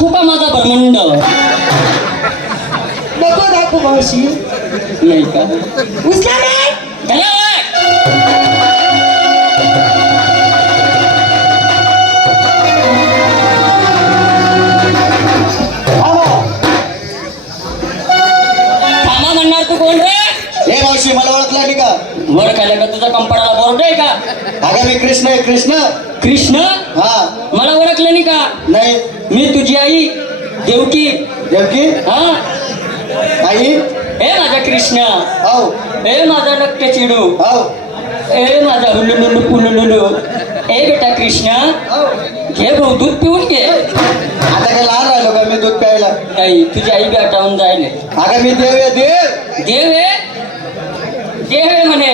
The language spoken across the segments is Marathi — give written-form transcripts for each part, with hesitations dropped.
दाखवू का माझा ब्रह्मांड? नको दाखवू मावशी. नाही का? उचला नाही. थांबा म्हणणार तू कोण रे? हे मावशी मला ओळखला नाही का? ओळखायला का तुझा कंपाळाला बोर्ड आहे का? अगं मी कृष्ण आहे कृष्ण. कृष्ण? हा. मला ओळखलं नाही का? नाही. मी तुझी आई देवकी. देवकी हा. आई. हे माझा कृष्ण. हो हे माझा नक्क चिडू. हो ए माझा हुलुलुलु पुलुलुलु. ए बेटा कृष्ण, हो. घे भाऊ दूध पिऊन घे. आता काय लहान राहिलो का मी दूध प्यायला? नाही, तुझी आई बी आटावून जायले. अगं मी देव आहे देव. देव आहे? देव आहे म्हणे.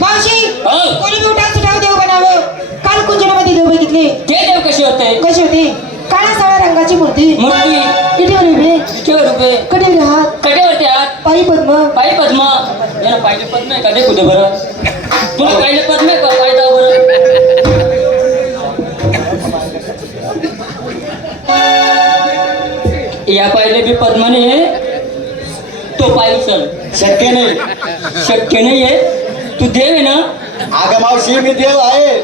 मावशी हो. कोणी उठाव सुटाव देव बनावं. काल कुंजनामध्ये देव बघितले. ते देव कसे होते? कशी होती? काळ्या सावळ्या रंगाची मूर्ती. मूर्ती कितीवर उभे? केवढ रुपये? कडेवर हात, कडेवरती हात, पायी पद्म. पायी पद्म. याला पाहिले पद्म आहे का? देखू दे बरं. तुला पाहिले पद्म आहे का? पाय दाव बरं. या पाहिले बी पद्माने तो पाय उचल. शक्य नाही. शक्य नाहीये. तू देव आहे ना? अगं मावशी मी देव आहे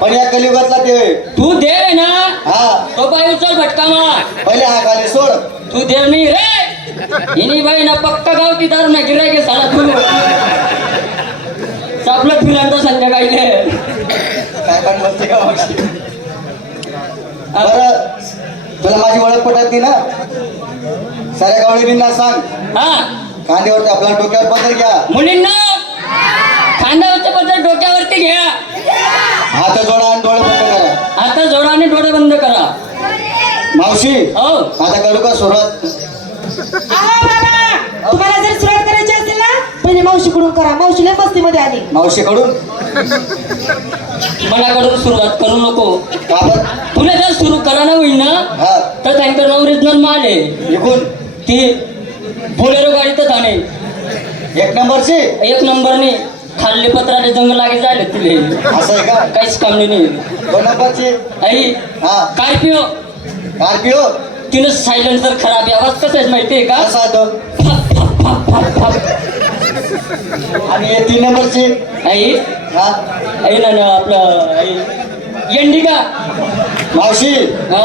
पण या कलियुगातला देव आहे. तू देव आहे ना? हा. तो पाय उचल भटकामा. पहिले हा खाली सोड. तू देव नाही रे. हिनी बाई ना पक्का गाव ती दारू ना गिराय गे साला तू सापलं फिरांचा संध्याकाळीले. काय पण म्हणते का मावशी? बरं तुला माझी ओळख पटत नाही ना? साऱ्या गावडींना सांग हा. खांद्यावरती आपला डोक्यावर पदर घ्या. मुलींना खांद्यावरचे पदर डोक्यावरती घ्या. हात जोडा आणि डोळे बंद करा. आता जोडा आणि डोळे बंद करा. मावशी हो. आता करू का सुरुवात? अहो बाबा, तुम्हाला जर सुरुवात करायची असेल ना, पहिले मावशीकडून करा. मावशीला मस्तीमध्ये आली. मावशीकडून मनाकडून सुरुवात करू नको. का बरं? तुला जर सुरू करायला होईल ना हा. तर त्यांच्याकडे ओरिजिनल माल आहे. इकून ती बोलेरो गाडी तर थाणे एक नंबरची. एक नंबरने खाल्ले पत्राचे जंग लागे झाले तिले. असं आहे का? काहीच काम नाही. दोन नंबरची. आई हा. कार्पिओ आरपीओ. तिनं सायलेन्सर खराब आहे. आवाज कसा आहे माहितीये का? असा तो. फप, फप, फप, फप, फप. आणि हे तीन नंबरची. आई हा. आई ना आपलं आई एंडिका मावशी हा.